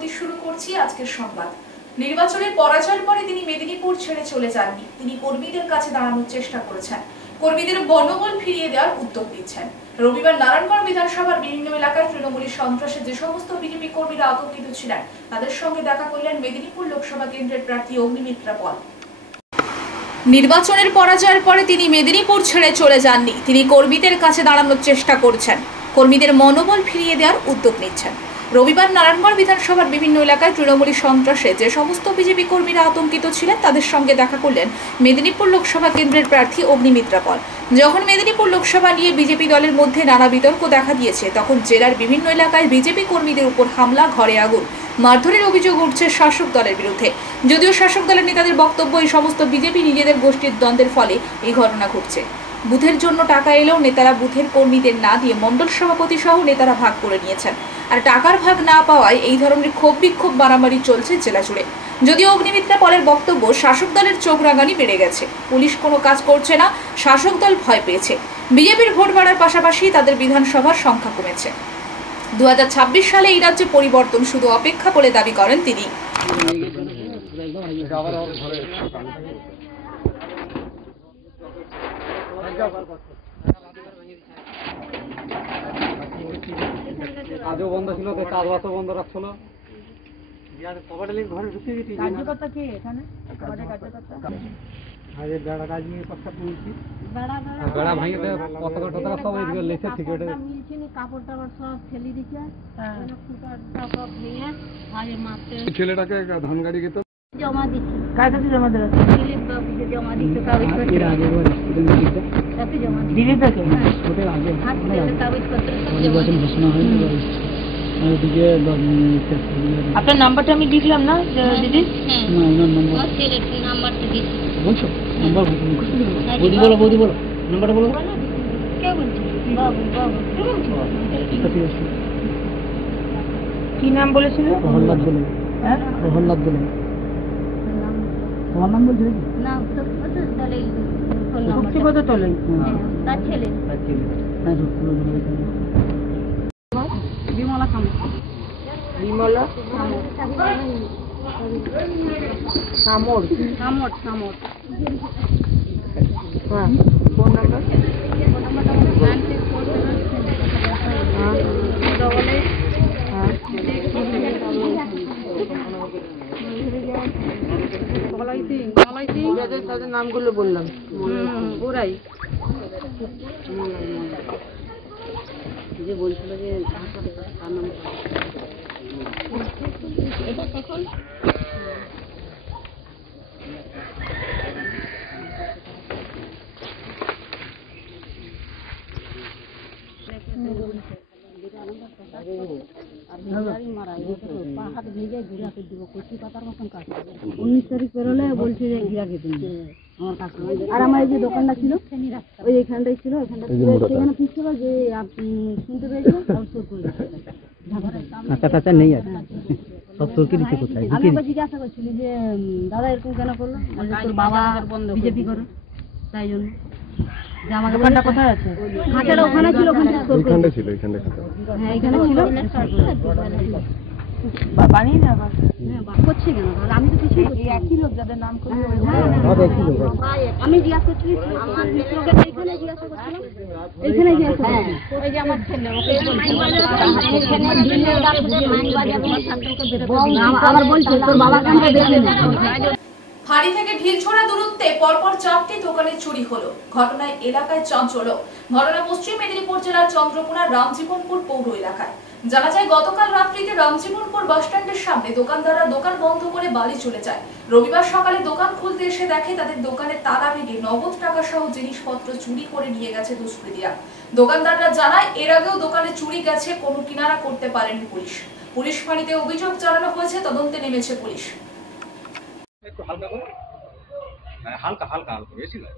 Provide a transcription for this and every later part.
সম্প্রতি শুরু করছি আজকের সংবাদ। নির্বাচনের পরাজয়ের পরে তিনি মেদিনীপুর ছেড়ে চলে যাননি। তিনি কর্মীদের কাছে দাঁড়ানোর চেষ্টা করেছেন, কর্মীদের মনোবল ফিরিয়ে দেওয়ার উদ্যোগ নিচ্ছেন। রবিবার নারায়ণগড় বিধানসভার বিভিন্ন এলাকায় তৃণমূলের সন্ত্রাসে যে সমস্ত বিজেপি কর্মীরা আতঙ্কিত ছিলেন তাদের সঙ্গে দেখা করলেন মেদিনীপুর লোকসভা কেন্দ্রের প্রার্থী অগ্নিমিত্রা পল। নির্বাচনের পরাজয়ের পরে তিনি মেদিনীপুর ছেড়ে চলে যাননি। তিনি কর্মীদের কাছে দাঁড়ানোর চেষ্টা করছেন, কর্মীদের মনোবল ফিরিয়ে দেওয়ার উদ্যোগ নিচ্ছেন। রবিবার নারায়ণগড় বিধানসভার বিভিন্ন এলাকায় তৃণমূলী সন্ত্রাসে যে সমস্ত বিজেপি কর্মীরা আতঙ্কিত ছিলেন তাদের সঙ্গে দেখা করলেন মেদিনীপুর লোকসভা কেন্দ্রের প্রার্থী অগ্নিমিত্রা পল। যখন মেদিনীপুর লোকসভা নিয়ে বিজেপি দলের মধ্যে নানা বিতর্ক দেখা দিয়েছে, তখন জেলার বিভিন্ন এলাকায় বিজেপি কর্মীদের উপর হামলা, ঘরে আগুন, মারধরের অভিযোগ উঠছে শাসক দলের বিরুদ্ধে। যদিও শাসক দলের নেতাদের বক্তব্য, এই সমস্ত বিজেপি নিজেদের গোষ্ঠীর দ্বন্দ্বের ফলে এই ঘটনা ঘটছে। বুথের জন্য টাকা এলেও নেতারা বুথের কর্মীদের না দিয়ে মণ্ডল সভাপতি সহ নেতারা ভাগ করে নিয়েছেন, আর টাকার ভাগ না পাওয়ায় এই ধরনের ক্ষোভ বিক্ষোভ মারামারি চলছে জেলা জুড়ে। যদিও অগ্নিমিত্রা পলের বক্তব্য, শাসক দলের চোখ রাঙানি বেড়ে গেছে, পুলিশ কোনো কাজ করছে না, শাসক দল ভয় পেয়েছে। বিজেপির ভোট বাড়ার পাশাপাশি তাদের বিধানসভার সংখ্যা কমেছে। 2026 সালে এই রাজ্যে পরিবর্তন শুধু অপেক্ষা বলে দাবি করেন তিনি। আজও বন্ধ ছিল, চাষবাসও বন্ধ রাখছিল। বেড়া কাজ নিয়ে কথা বলছি, বেড়া ভাঙে পতাকা টতাকা সব লেখে ঠিক কাপড় টাপড় সব ফেলে দিচ্ছে। ছেলেটাকে ধান গাড়ি গেত জমা দিচ্ছে, কার কাছে জমা দেবে? দিলীপ বাবুকে জমা দিচ্ছে, কাগজপত্র দিলীপ থেকে ওটার আগে কাগজপত্র নির্বাচন ঘোষণা হয়নি। আপনার নাম্বারটা আমি লিখলাম না দিদি? না, ওনার নাম্বারটা দিচ্ছি। বলছো নাম্বার? বৌদি বলো, বৌদি বলো নাম্বারটা বলো। কে বলছি? বাবু বাবু কি নাম বলেছিল? প্রহ্লাদ বলে। হ্যাঁ, প্রহ্লাদ বলে। তোমার নাম বলছে না? শক্তিগত তলে তার ছেলে। বিমলা খামর। বিমলা খামর। খামর খামর। হ্যাঁ, ফোন নাম্বার? ফোন নাম্বারটা 9688 নামগুলো বললাম ওরাই যে বলছিল যে তার নাম এখন মারা 19 তারিখ পেরোলে বলছে যে ঘিরা খেতে আমার কাছে। আর আমার এই যে দোকানটা ছিল ওই এখানটাই ছিল, এখানটা সেখানে পিছিল যে শুনতে পেয়েছিল কাঁচা কাঁচা নেই আর সব সরকে দিচ্ছে কোথায়। আমি একবার জিজ্ঞাসা করছিলি যে দাদা এরকম কেন করলো, তোর বাবা বিজেপি করে তাই জন্য। যে আমার দোকানটা কোথায় আছে? খাঁচাটা ওখানে ছিল, ওখানে ছিল, এখানে হ্যাঁ এখানে ছিল। বানিয়ে না করছে কেন? আমি তো কিছুই একই লোক যাদের নাম করে আমি জিজ্ঞাসা করছি। আমার লোকের এইখানে জিজ্ঞাসা করছিলাম, এইখানে জিজ্ঞাসা করছি। ওই যে আমার ছেলে আবার বলছে তোর বাবার কাছে দেখে না। হাড়ি থেকে ঢিলছোড়া দূরত্বে পরপর 4টি দোকানে চুরি হলো। ঘটনায় এলাকায় চাঞ্চল্য। ঘটনা পশ্চিম মেদিনীপুর জেলার চন্দ্রকোনা রামজীবনপুর পৌর এলাকায়। জানা যায় গতকাল রাত্রিতে রামজীবনপুর বাসস্ট্যান্ডের সামনে দোকানদাররা দোকান বন্ধ করে বাড়ি চলে যায়। রবিবার সকালে দোকান খুলতে এসে দেখে তাদের দোকানে তালা ভেঙে নগদ টাকা সহ জিনিসপত্র চুরি করে নিয়ে গেছে দুষ্কৃতীরা। দোকানদাররা জানায় এর আগেও দোকানে চুরি গেছে, কোনো কিনারা করতে পারেনি পুলিশ। পুলিশ ফাঁড়িতে অভিযোগ জানানো হয়েছে, তদন্তে নেমেছে পুলিশ। একটু হালকা করে, হালকা হালকা হালকা, বেশি না।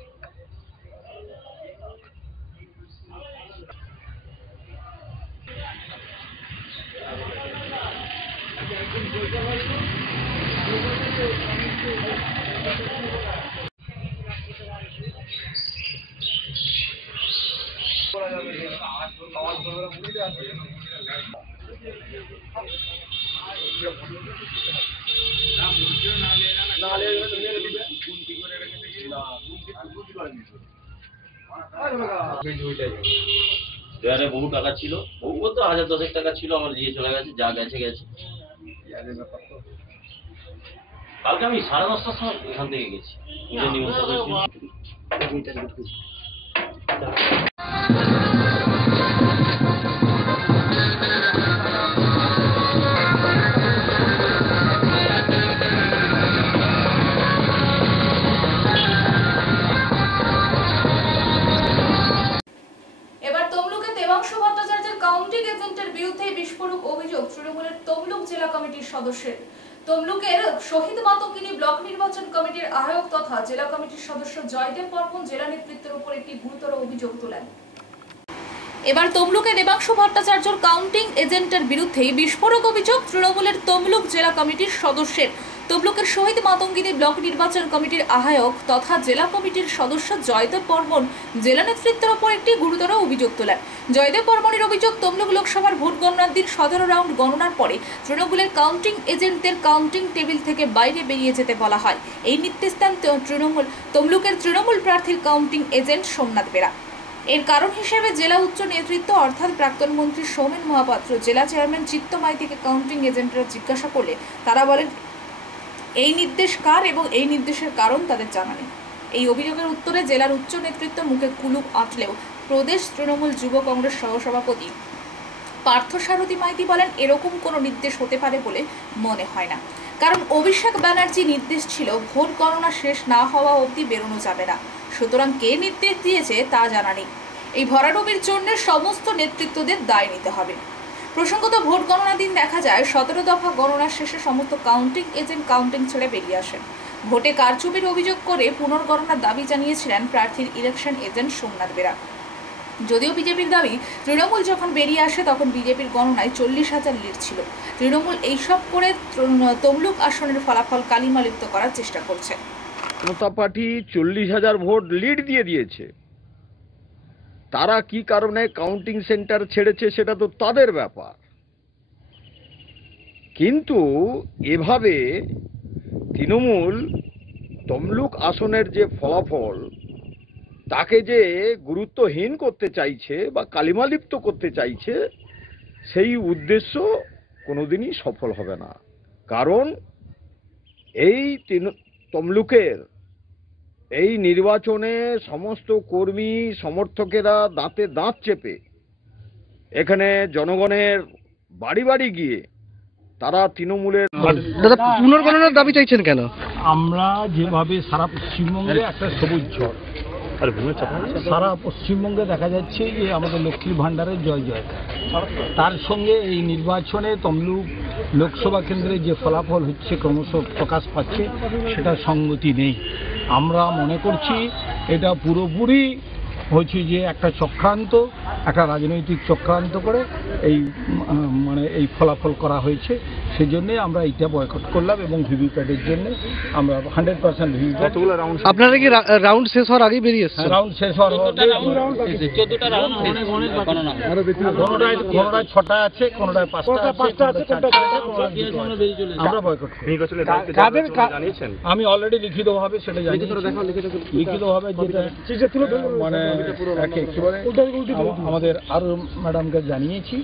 দেয়ালে বহু টাকা ছিল, বহু বলতে 1000-10 টাকা ছিল, আমার দিয়ে চলে গেছে, যা গেছে গেছে। কালকে আমি 10:30টার সময় এখান থেকে গেছি, পুজো নিমন্ত্রণ করেছি। এবার তমলুকে দেবাংশু ভট্টাচার্যের কাউন্টিং এজেন্টের বিরুদ্ধে বিস্ফোরক অভিযোগ তৃণমূলের তমলুক জেলা কমিটির সদস্যের। তমলুকের শহীদ মাতঙ্গিনী ব্লক নির্বাচন কমিটির আহ্বায়ক তথা জেলা কমিটির সদস্য জয়দেব বর্মন জেলা নেতৃত্বের উপর একটি গুরুতর অভিযোগ তোলেন। এবার তমলুকে দেবাংশু ভট্টাচার্যর কাউন্টিং এজেন্টের বিরুদ্ধে বিস্ফোরক অভিযোগ তৃণমূলের তমলুক জেলা কমিটির সদস্যের। তমলুকের শহীদ মাতঙ্গিনী ব্লক নির্বাচন কমিটির আহ্বায়ক তথা জেলা কমিটির সদস্য জয়দেব বর্মন জেলা নেতৃত্বের উপর একটি গুরুতর অভিযোগ তোলেন। জয়দেব বর্মনের অভিযোগ, তমলুক লোকসভার ভোট গণনার দিন 17 রাউন্ড গণনার পরে তৃণমূলের কাউন্টিং এজেন্টদের কাউন্টিং টেবিল থেকে বাইরে বেরিয়ে যেতে বলা হয়। এই নির্দেশ দেন তমলুকের তৃণমূল প্রার্থীর কাউন্টিং এজেন্ট সোমনাথ বেরা। এর কারণ হিসেবে জেলা উচ্চ নেতৃত্ব অর্থাৎ প্রাক্তন মন্ত্রী সৌমেন মহাপাত্র জেলা চেয়ারম্যান চিত্ত মাইতিকে কাউন্টিং এজেন্টরা জিজ্ঞাসা করলে তারা বলেন এই নির্দেশ কার এবং এই নির্দেশের কারণ তাদের জানা নেই। এই অভিযোগের উত্তরে জেলার উচ্চ নেতৃত্ব মুখে কুলুপ আঁটলেও প্রদেশ তৃণমূল যুব কংগ্রেস সহসভাপতি পার্থসারথী মাইতি বলেন এরকম কোনো নির্দেশ হতে পারে বলে মনে হয় না, কারণ অভিষেক ব্যানার্জি নির্দেশ ছিল ভোট গণনা শেষ না হওয়া অবধি বেরোনো যাবে না, সুতরাং কে নির্দেশ দিয়েছে তা জানা নেই। এই ভরাডুবির জন্য সমস্ত নেতৃত্বদের দায় নিতে হবে। প্রসঙ্গত ভোট গণনা দিন দেখা যায় 17 দফা গণনার শেষে সমস্ত কাউন্টিং এজেন্ট কাউন্টিং ছেড়ে বেরিয়ে আসেন। ভোটে কারচুপির অভিযোগ করে পুনর্গণনার দাবি জানিয়েছিলেন প্রার্থীর ইলেকশন এজেন্ট সোমনাথ বেরা। যদিও বিজেপির দাবি তৃণমূল যখন বেরিয়ে আসে তখন বিজেপির গণনায় 40,000 লিড ছিল। তৃণমূল এইসব করে তমলুক আসনের ফলাফল কালিমালিপ্ত করার চেষ্টা করছে। মমতা পার্টি 40,000 ভোট লিড দিয়ে দিয়েছে। তারা কি কারণে কাউন্টিং সেন্টার ছেড়েছে সেটা তো তাদের ব্যাপার, কিন্তু এভাবে তৃণমূল তমলুক আসনের যে ফলাফল তাকে যে গুরুত্বহীন করতে চাইছে বা কালিমালিপ্ত করতে চাইছে, সেই উদ্দেশ্য কোনোদিনই সফল হবে না। কারণ এই তমলুকের এই নির্বাচনে সমস্ত কর্মী সমর্থকেরা দাঁতে দাঁত চেপে এখানে জনগণের বাড়ি বাড়ি গিয়ে তারা তৃণমূলের পুনর্গণনার দাবি চাইছেন কেন? আমরা যেভাবে সারা পশ্চিমবঙ্গে একটা সবুজ ঝড়, সারা পশ্চিমবঙ্গে দেখা যাচ্ছে যে আমাদের লক্ষ্মীর ভাণ্ডারের জয় জয়, তার সঙ্গে এই নির্বাচনে তমলুক লোকসভা কেন্দ্রে যে ফলাফল হচ্ছে ক্রমশ প্রকাশ পাচ্ছে সেটা সঙ্গতি নেই। আমরা মনে করছি এটা পুরোপুরি হচ্ছে যে একটা চক্রান্ত, একটা রাজনৈতিক চক্রান্ত করে এই এই ফলাফল করা হয়েছে। সেজন্যে আমরা এইটা বয়কট করলাম এবং ভিভিপ্যাটের জন্য আমরা 100% ভিভিপ্যাট। আপনারা কি রাউন্ড শেষ হওয়ার আগেই বেরিয়ে এসেছেন? রাউন্ড শেষ হওয়ার 14টা রাউন্ড, কোনোটায় 6টা আছে, কোনোটায় 5টা আছে, আমরা বয়কট করি। আমি অলরেডি লিখিতভাবে সেটা জানিয়েছি, লিখিতভাবে যেটা মানে আমাদের আরো ম্যাডামকে জানিয়েছি,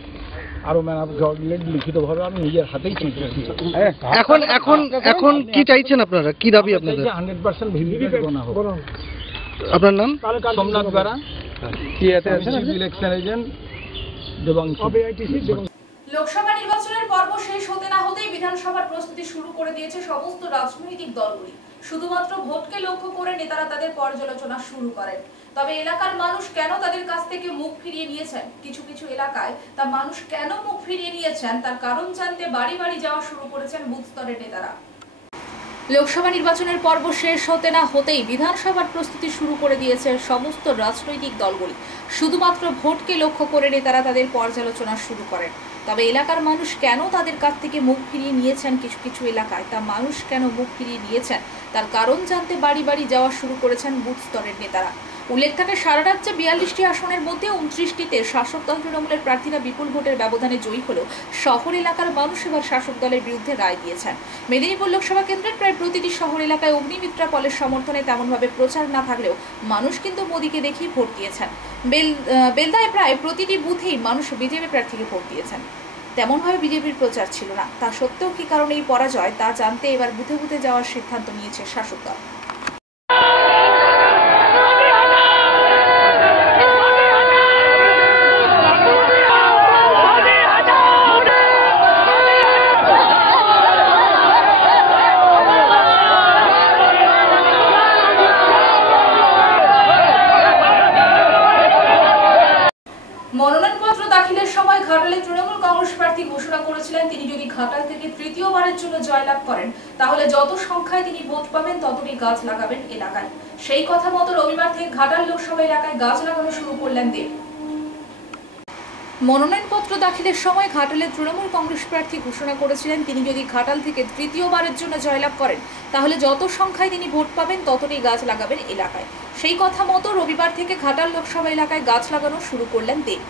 আরো ম্যাডামকে লিখিতভাবে আমি নিজের হাতেই চিঠি। এখন এখন এখন কি চাইছেন আপনারা? কি দাবি আপনাদের? 100% ভিভিপ্যাট গণনা হোক। আপনার নাম? Somnath Bera, election agent Debangshu. লোকসভা নির্বাচনের পর্ব শেষ হতে না হতেই বিধানসভার প্রস্তুতি শুরু করে দিয়েছে সমস্ত রাজনৈতিক দলগুলি। শুধুমাত্র ভোটকে লক্ষ্য করে নেতারা তাদের পর্যালোচনা শুরু করেন। তবে এলাকার মানুষ কেন তাদের কাছ থেকে মুখ ফিরিয়ে নিয়েছেন, কিছু কিছু এলাকায় তা মানুষ কেন মুখ ফিরিয়ে নিয়েছেন তার কারণ জানতে বাড়ি বাড়ি যাওয়া শুরু করেছেন বুথ স্তরের নেতারা। লোকসভা নির্বাচনের পর্ব শেষ হতে না হতেই বিধানসভার প্রস্তুতি শুরু করে দিয়েছে সমস্ত রাজনৈতিক দলগুলি। শুধুমাত্র ভোটকে লক্ষ্য করে নেতারা তাদের পর্যালোচনা শুরু করেন। তবে এলাকার মানুষ কেন তাদের কাছ থেকে মুখ ফিরিয়ে নিয়েছেন, কিছু কিছু এলাকায় তা মানুষ কেন মুখ ফিরিয়ে নিয়েছেন তার কারণ জানতে বাড়ি বাড়ি যাওয়া শুরু করেছেন বুথ স্তরের নেতারা। উল্লেখ থাকে, সারা রাজ্যে 42টি আসনের মধ্যে 29টিতে শাসক দল তৃণমূলের প্রার্থীরা বিপুল ভোটের ব্যবধানে জয়ী হলেও শহর এলাকার মানুষ এবার শাসক দলের বিরুদ্ধে রায় দিয়েছেন। মেদিনীপুর লোকসভা কেন্দ্রের প্রায় প্রতিটি শহর এলাকায় অগ্নিমিত্রা পলের সমর্থনে তেমনভাবে প্রচার না থাকলেও মানুষ কিন্তু মোদীকে দেখেই ভোট দিয়েছেন। বেলদায় প্রায় প্রতিটি বুথেই মানুষ বিজেপি প্রার্থীকে ভোট দিয়েছেন। তেমনভাবে বিজেপির প্রচার ছিল না। তা সত্ত্বেও কি কারণে এই পরাজয় তা জানতে এবার বুথে বুথে যাওয়ার সিদ্ধান্ত নিয়েছে শাসক দল। মনোনয়নপত্র দাখিলের সময় ঘাটালে তৃণমূল কংগ্রেস প্রার্থী ঘোষণা করেছিলেন তিনি যদি ঘাটাল থেকে তৃতীয়বারের জন্য জয়লাভ করেন তাহলে যত সংখ্যায় তিনি ভোট পাবেন ততটি গাছ লাগাবেন এলাকায়। সেই কথা মতো রবিবার থেকে ঘাটাল লোকসভা এলাকায় গাছ লাগানো শুরু করলেন দেব। মনোনয়নপত্র দাখিলের সময় ঘাটালের তৃণমূল কংগ্রেস প্রার্থী ঘোষণা করেছিলেন তিনি যদি ঘাটাল থেকে তৃতীয়বারের জন্য জয়লাভ করেন তাহলে যত সংখ্যায় তিনি ভোট পাবেন ততটি গাছ লাগাবেন এলাকায়। সেই কথা মতো রবিবার থেকে ঘাটাল লোকসভা এলাকায় গাছ লাগানো শুরু করলেন দেব।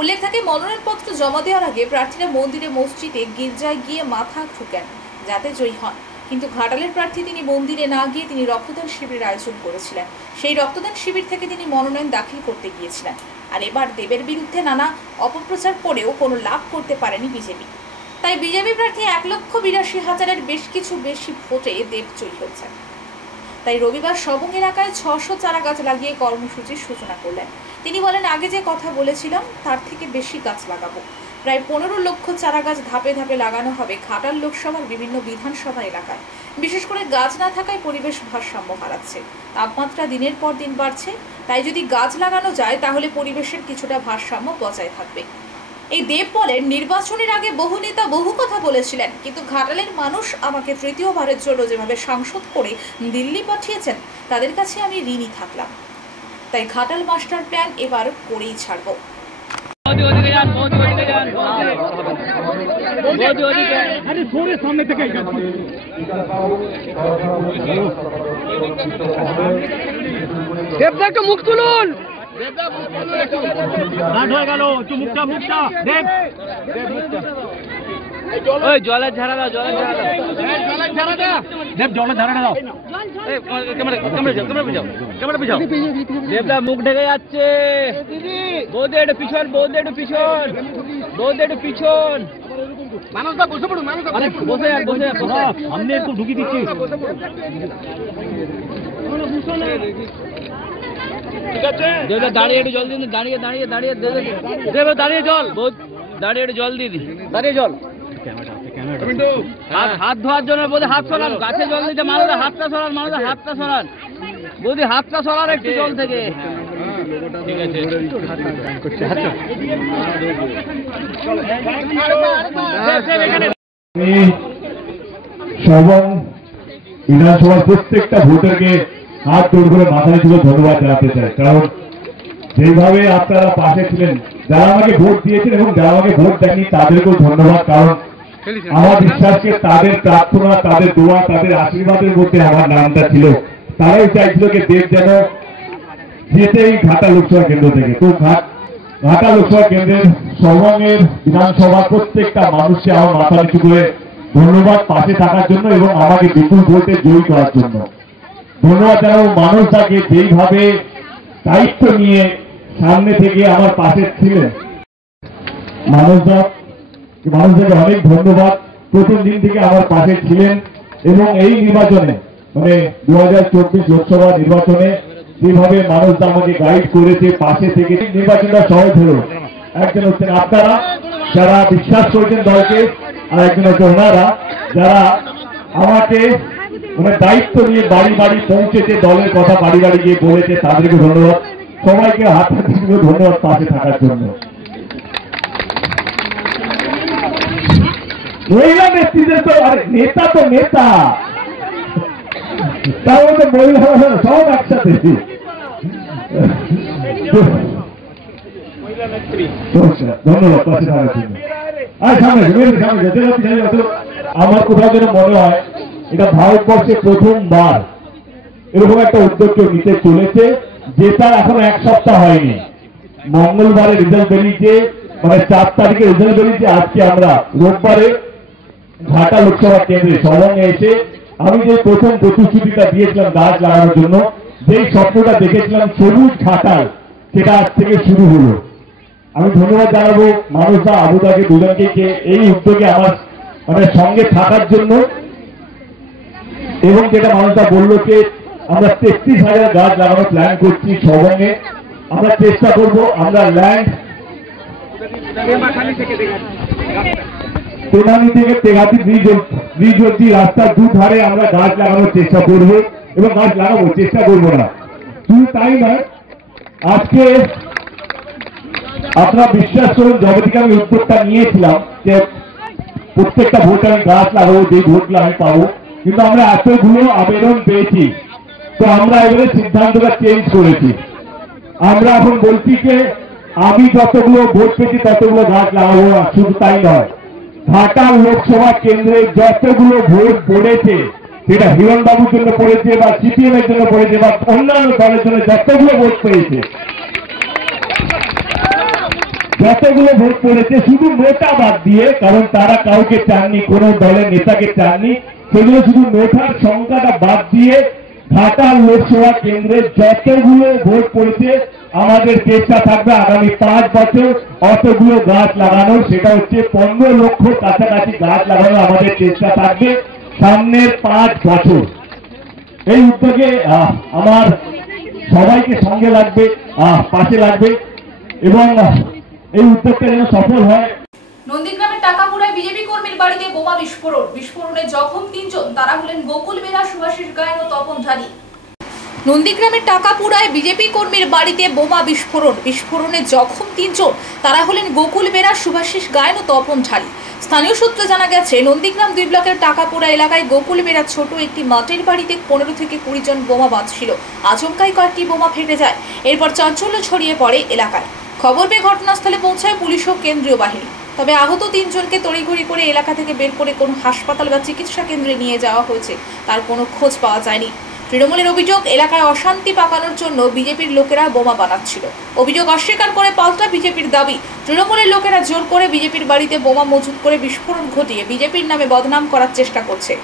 উল্লেখ থাকে, মনোনয়নপত্র জমা দেওয়ার আগে প্রার্থীরা মন্দিরে মসজিদে গির্জায় গিয়ে মাথা ঠুকেন যাতে জয়ী হন, কিন্তু ঘাটালের প্রার্থী তিনি মন্দিরে না গিয়ে তিনি রক্তদান শিবিরের আয়োজন করেছিলেন। সেই রক্তদান শিবির থেকে তিনি মনোনয়ন দাখিল করতে গিয়েছিলেন। আর এবার দেবের বিরুদ্ধে নানা অপপ্রচার করেও কোনো লাভ করতে পারেনি বিজেপি। তাই বিজেপি প্রার্থী 1,82,000-এর বেশি ভোটে দেব জয়ী হয়েছেন। তাই রবিবার সবং এলাকায় 600 চারা গাছ লাগিয়ে কর্মসূচির সূচনা করলেন। তিনি বলেন, আগে যে কথা বলেছিলাম তার থেকে বেশি গাছ লাগাবো। প্রায় 15 লক্ষ চারা গাছ ধাপে ধাপে লাগানো হবে ঘাটাল লোকসভার বিভিন্ন বিধানসভা এলাকায়। বিশেষ করে গাছ না থাকায় পরিবেশ ভারসাম্য হারাচ্ছে, তাপমাত্রা দিনের পর দিন বাড়ছে। তাই যদি গাছ লাগানো যায় তাহলে পরিবেশের কিছুটা ভারসাম্য বজায় থাকবে। এই দেব বলেন, নির্বাচনের আগে বহু নেতা বহু কথা বলেছিলেন, কিন্তু ঘাটালের মানুষ আমাকে তৃতীয়বারের জন্য যেভাবে সাংসদ করে দিল্লি পাঠিয়েছেন তাদের কাছে আমি ঋণী থাকলাম। তাই ঘাটাল মাস্টার প্ল্যান এবার করেই ছাড়ব। দেবদাকে মুখ তুলুন। জলের ঝাড়া দাও, জলের ঝাড়া দাও, দেব জলের ঝাড়া দাও। ক্যামেরা পিছাও। দেবদা মুখ ঢেকে যাচ্ছে। বৌদি একটু পিছন, বৌদি একটু পিছন, বৌদি একটু পিছন। মানুষটা বসে পড়ুন, মানুষ বসে সামনে একটু ঢুকি দিচ্ছি। দেবদা দাঁড়িয়ে একটু জল দিন, দাঁড়িয়ে দেবদা দাঁড়িয়ে জল, দাঁড়িয়ে একটু জল দিয়ে দিন, দাঁড়িয়ে জল। হাত ধোয়ার জন্য বৌদি হাত সরান, গাছে জল দিতে মানুষের হাতটা সরান, মানুষের হাতটা সরান, বৌদি হাতটা সরান একটু জল থেকে। ঠিক আছে, সবং বিধানসভার প্রত্যেকটা ভোটারকে হাত জোড় করে মাথা নিচু করে ধন্যবাদ জানাতে চাই, কারণ যেভাবে আপনারা পাশে ছিলেন, যারা আমাকে ভোট দিয়েছেন এবং যারা আমাকে ভোট দেননি তাদেরকেও ধন্যবাদ। কারণ আমার বিশ্বাসকে তাদের প্রার্থনা, তাদের দোয়া, তাদের আশীর্বাদের মধ্যে আমার নামটা ছিল। তারাই চাইছিল যে দেব যেন যেতেই ঘাটা লোকসভা কেন্দ্র থেকে। তো ঘাটা লোকসভা কেন্দ্রের সবংয়ের বিধানসভা প্রত্যেকটা মানুষকে আমার মাথা নিচু করে ধন্যবাদ পাশে থাকার জন্য এবং আমাকে বিপুল ভোটে জয়ী করার জন্য। ধন্যবাদ জানাবো মানুষটাকে যেইভাবে দায়িত্ব নিয়ে সামনে থেকে আমার পাশে ছিলেন। মানুষটাকে অনেক ধন্যবাদ, প্রথম দিন থেকে আমার পাশে ছিলেন এবং এই নির্বাচনে মানে 2024 লোকসভা নির্বাচনে যেভাবে মানুষটা আমাকে গাইড করেছে পাশে থেকে নির্বাচনটা সহজ হলো। একজন হচ্ছেন আপনারা যারা বিশ্বাস করেছেন দলকে, আর একজন হচ্ছে ওনারা যারা আমাকে দায়িত্ব নিয়ে বাড়ি বাড়ি পৌঁছেছে, দলের কথা বাড়ি বাড়ি গিয়ে বলেছে, তাদেরকে ধন্যবাদ। সবাইকে হাত দিয়ে ধন্যবাদ পাশে থাকার জন্য। মহিলা নেত্রীদের তো নেতা তো নেতা, তার মধ্যে মহিলা সব একসাথে। ধন্যবাদ পাশে থাকার জন্য। আর সামনে আমার কোথাও যেন মনে হয় এটা ভারতবর্ষে প্রথমবার এরকম একটা উদ্যোগ কেউ নিতে চলেছে, যেটা এখন এক সপ্তাহ হয়নি। মঙ্গলবারে রেজাল্ট বেরিয়েছে, মানে 4 তারিখে রেজাল্ট বেরিয়েছে। আজকে আমরা রোববারে ঘাটা লোকসভা কেন্দ্রে সবঙ্গে এসে আমি যে প্রথম প্রতিশ্রুতিটা দিয়েছিলাম গাছ লাগানোর জন্য, যেই স্বপ্নটা দেখেছিলাম সবুজ ঘাটাল, সেটা আজ থেকে শুরু হলো। আমি ধন্যবাদ জানাবো মানুষদা, আবুদাকে, দুজনকে এই উদ্যোগে আমার মানে সঙ্গে থাকার জন্য। এবং যেটা মানুষদা বললো যে আমরা 33,000 গাছ লাগানোর প্ল্যান করছি সবঙ্গে। আমরা চেষ্টা করব, আমরা ল্যান্ড তেমানি থেকে তেগাতি ব্রিজ অব্দি রাস্তার দুধারে আমরা গাছ লাগানোর চেষ্টা করব, এবং গাছ লাগাবো, চেষ্টা করবো না। শুধু তাই নয়, আজকে আপনারা বিশ্বাস করুন, যবে থেকে আমি উদ্যোগটা নিয়েছিলাম যে প্রত্যেকটা ভোটে আমি গাছ লাগাবো, যে ভোটগুলো আমি পাবো, কিন্তু আমরা এতগুলো আবেদন পেয়েছি, তো আমরা এবারে সিদ্ধান্তটা চেঞ্জ করেছি। আমরা এখন বলছি যে আমি যতগুলো ভোট পেয়েছি ততগুলো গাছ লাগাবো না। শুধু তাই নয়, ঘাটাল লোকসভা কেন্দ্রে যতগুলো ভোট পড়েছে, সেটা হিরণবাবুর জন্য পড়েছে বা সিপিএম এর জন্য পড়েছে বা অন্যান্য দলের জন্য যতগুলো ভোট পেয়েছে, শুধু নোটা বাদ দিয়ে, কারণ তারা কাউকে চাননি, কোন দলের নেতাকে চাননি, সেগুলো শুধু নোটার সংখ্যাটা বাদ দিয়ে ঘাটাল লোকসভা কেন্দ্রে যতগুলো ভোট পড়েছে, আমাদের চেষ্টা থাকবে আগামী 5 বছর অতগুলো গাছ লাগানো। সেটা হচ্ছে 15 লক্ষ কাছাকাছি গাছ লাগানো আমাদের চেষ্টা থাকবে সামনের 5 বছর। এই উদ্যোগে আমার সবাইকে সঙ্গে লাগবে, পাশে লাগবে, এবং এই উদ্যোগটা যেন সফল হয়। নন্দীগ্রামের টাকাপুরায় বিজেপি কর্মীর বাড়িতে বোমা বিস্ফোরণে জখম 3 জন। তারা হলেন গোকুল বেরা, শুভাশিস গায়েন ও তপন ঝাড়ি। নন্দীগ্রামের টাকাপুরায় বিজেপি কর্মীর বাড়িতে বোমা বিস্ফোরণে জখম 3 জন। তারা হলেন গোকুল বেরা, শুভাশিস গায়েন ও তপন ঝাড়ি। স্থানীয় সূত্রে জানা গেছে, নন্দীগ্রাম 2 ব্লকের টাকাপুরা এলাকায় গোকুল বেরা ছোট একটি মাটির বাড়িতে 15 থেকে 20 জন বোমা বাঁধছিল। আচমকাই কয়েকটি বোমা ফেটে যায়, এরপর চাঞ্চল্য ছড়িয়ে পড়ে এলাকায়। খবর পেয়ে ঘটনাস্থলে পৌঁছায় পুলিশ ও কেন্দ্রীয় বাহিনী। তবে আহত 3 জনকে তড়িঘড়ি করে এলাকা থেকে বের করে কোন হাসপাতাল বা চিকিৎসা কেন্দ্রে নিয়ে যাওয়া হয়েছে, তার কোনো খোঁজ পাওয়া যায়নি। তৃণমূলের অভিযোগ, এলাকায় অশান্তি পাকানোর জন্য বিজেপির লোকেরা বোমা বানাচ্ছিল। অভিযোগ অস্বীকার করে পাল্টা বিজেপির দাবি, তৃণমূলের লোকেরা জোর করে বিজেপির বাড়িতে বোমা মজুত করে বিস্ফোরণ ঘটিয়ে বিজেপির নামে বদনাম করার চেষ্টা করছে।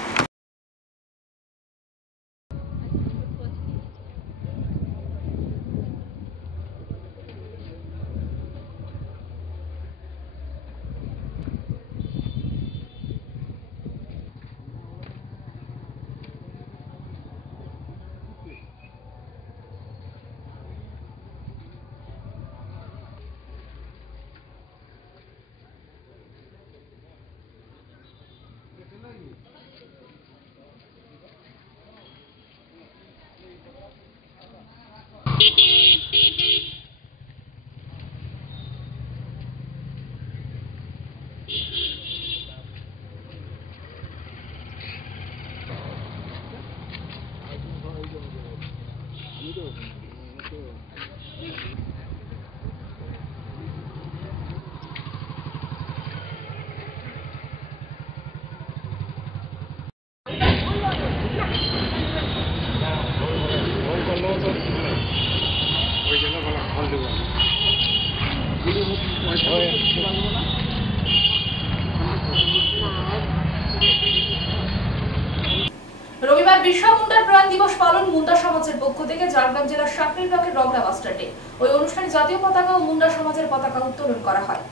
রবিবার বিরসা মুন্ডার প্রয়াণ দিবস পালন মুন্ডা সমাজের পক্ষ থেকে ঝাড়গ্রাম জেলার সাকরাইল ব্লকের রগড়া বাস স্ট্যান্ডে। ওই অনুষ্ঠানে জাতীয় পতাকা ও মুন্ডা সমাজের পতাকা উত্তোলন করা হয়।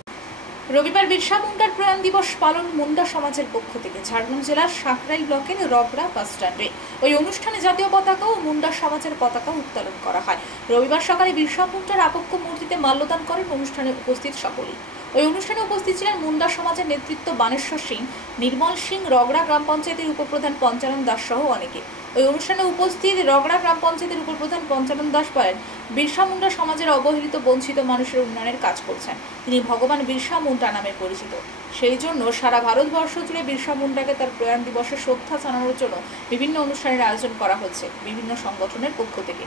রবিবার বিরসা মুন্ডার প্রয়াণ দিবস পালন মুন্ডা সমাজের পক্ষ থেকে ঝাড়গ্রাম জেলার সাকরাইল ব্লকের রগড়া বাস স্ট্যান্ডে। ওই অনুষ্ঠানে জাতীয় পতাকা ও মুন্ডা সমাজের পতাকা উত্তোলন করা হয়। রবিবার সকালে বিরসা মুন্ডার আপক্ষ মূর্তিতে মাল্যদান করেন অনুষ্ঠানে উপস্থিত সকলেই। ওই অনুষ্ঠানে উপস্থিত ছিলেন মুন্ডা সমাজের নেতৃত্ব বানেশ্বর সিং, নির্মল সিং, রগড়া গ্রাম পঞ্চায়েতের উপপ্রধান পঞ্চানন দাস সহ অনেকে। ওই অনুষ্ঠানে উপস্থিত রগড়া গ্রাম পঞ্চায়েতের উপপ্রধান পঞ্চানন দাস বলেন, বিরসা মুন্ডা সমাজের অবহেলিত বঞ্চিত মানুষের উন্নয়নের কাজ করছেন। তিনি ভগবান বিরসা মুন্ডা নামে পরিচিত। সেই জন্য সারা ভারতবর্ষ জুড়ে বিরসা মুন্ডাকে তার প্রয়াণ দিবসে শ্রদ্ধা জানানোর জন্য বিভিন্ন অনুষ্ঠানের আয়োজন করা হচ্ছে বিভিন্ন সংগঠনের পক্ষ থেকে।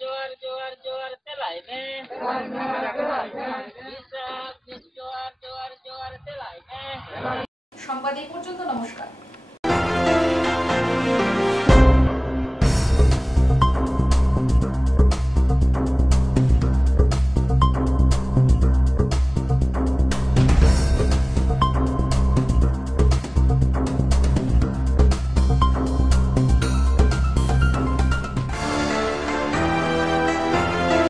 জোয়ার জোয়ার সংবাদ এই পর্যন্ত। নমস্কার।